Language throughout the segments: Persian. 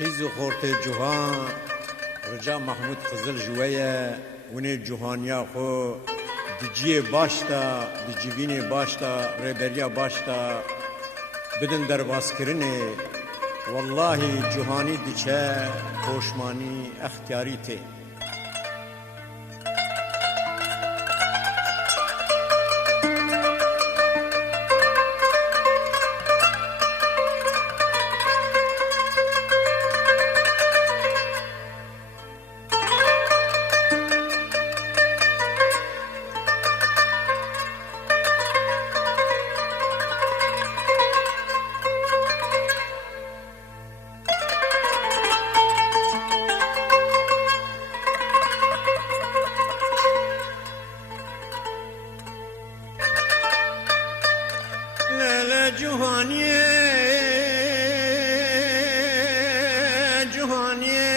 قیز و خورت جوهان رجا محمود خزل جویه ونه جوهانیا خو دجیه باشتا دجیوینه باشتا ریبریا باشتا بدن در باسکرینه والله جوهانی دیچه پوشمانی اختیاری ته جوهانیه جوهانیه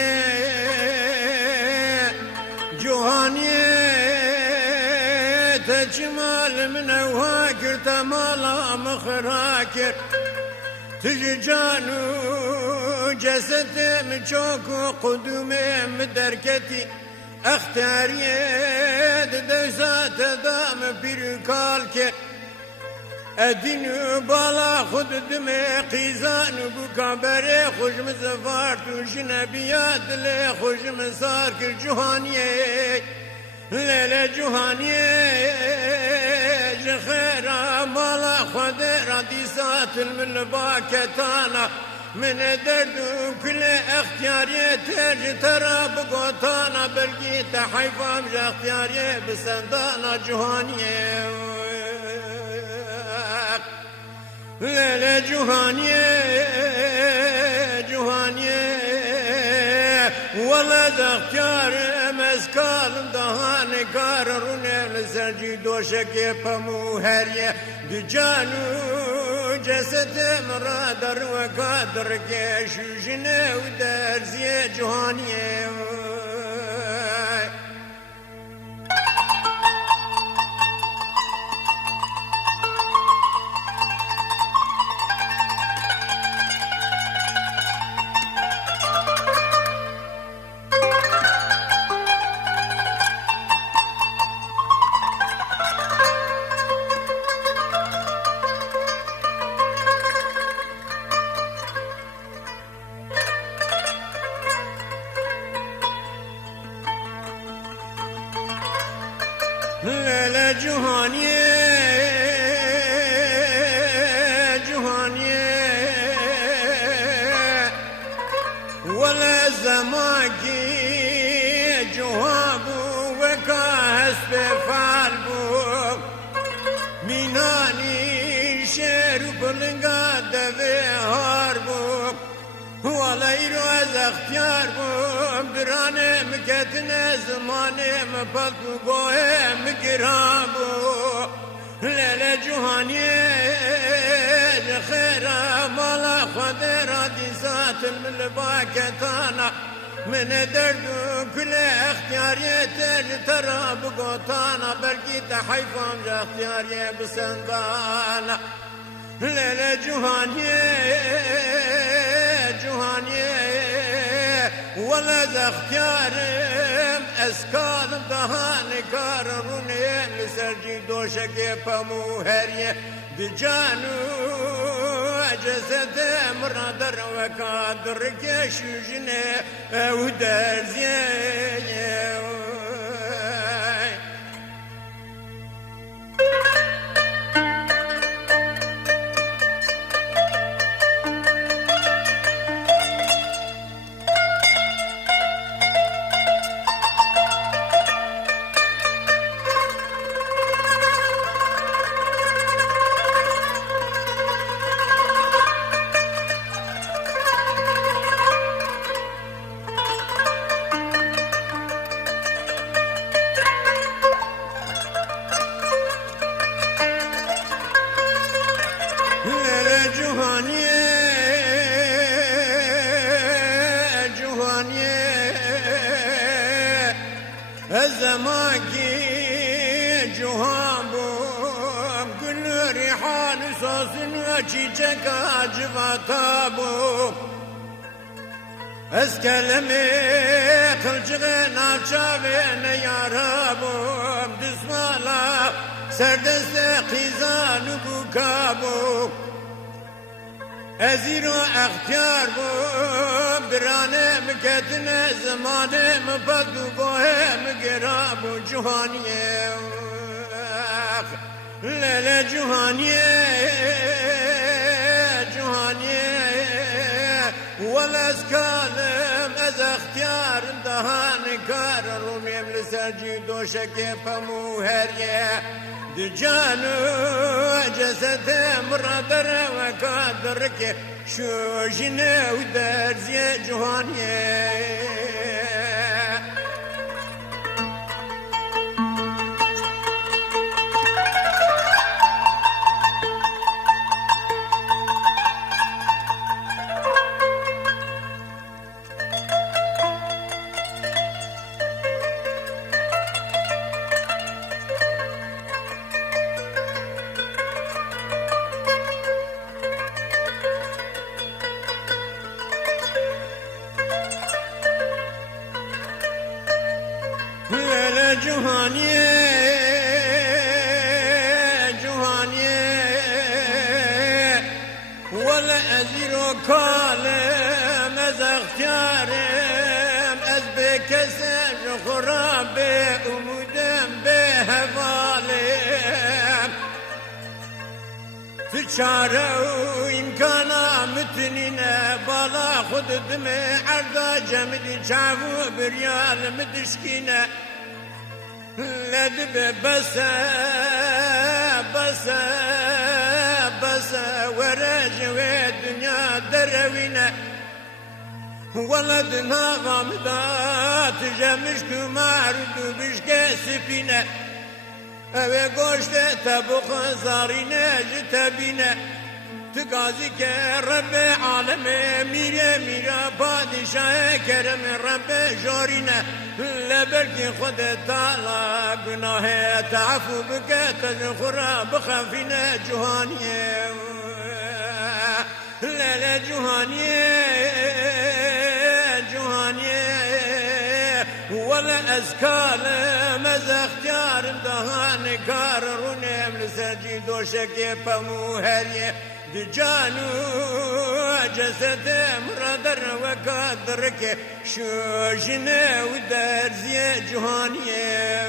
جوهانیه تجمال من وهاكر تمالا مخراكر تجي جانو جسدي مجوك وقدومي مدركتي اختاريه دزات دام بيركالكر ادین بالا خود دم قیزان بو کابره خوش مزفار تو جنبیات لی خوش مسار کر جوهانیه لیل جوهانیه جخیرا مالا خود ردیسات من باکتانا من درد كل اختياري ترج ترى بقوتانا برقيت حيفام اختياري بسندانا جوهانية لا جوهانية جوهانية ولا اختيار مسكال دهان كاررون لسرجي دوشك بمو هريه دجانو جسد مرادر وقادر كشوشنا ودرزي جوهانية لا جوهانية جوهانية ولا زماكي جوابو وكاهس بفالبو ميناني شير بلنقا دفي هاربو ولا يروز اختيار بوم درانه مكتنه زمانه مبلغو قوه مقرابو ليلة جوهانيه لخيره مالا خدره دي ذات الملباكتانا من دردو كل اختياريه ترى بقوتانا برقيت حيفهم جا اختياريه بسندانا ليلة جوهانيه جوهانية ولا اختيارم اسكالم دهان كارروني لسرجي دوشك بمو هريه بجانو جسد مرادر وكادر كشوجنه ودرزيه زماكي جوهابو كل ريحان صوص وشيشك عجبتابو از کلمه قلچق نافچاوین یارابم دسمالا سردست قیزان و بوکابو ازیرو اختیار بوم درانم کتن زمانم بدو گوهم گرابو جهانیه لیل جهانیه ولز کالم از اختیارم دهان کار رومیم لسرجی دوشک پمو هریه دی جانو جسدم را در و کادر که شوشنه و درزی جهانیه جهانیه ولا ازیرو کالم از اختیارم از بکسر خراب امودم به حوالم تچاره و امکانا متنینه بالا خود دمه عرضا جمدی چاو بریال مدشکینه لدب بس ورجوي الدنيا دروينا ولدنا غامضات جمشك ماردو بشكي سفينة اوه گوشت تبخ زارينة جتبينة تقاضي كرب عالم ميرا بادشاه كرم رب جورينا لبركي خد تعالى گناه تعفو بك تذخرا بخافنا جهانيه لا جهانيه ولا أزكال مز اختيار دهان كار رونم لسجي دوشك بمو هريه جانو جسد مرادر وكادرك شوشنه ودرزي جهانيه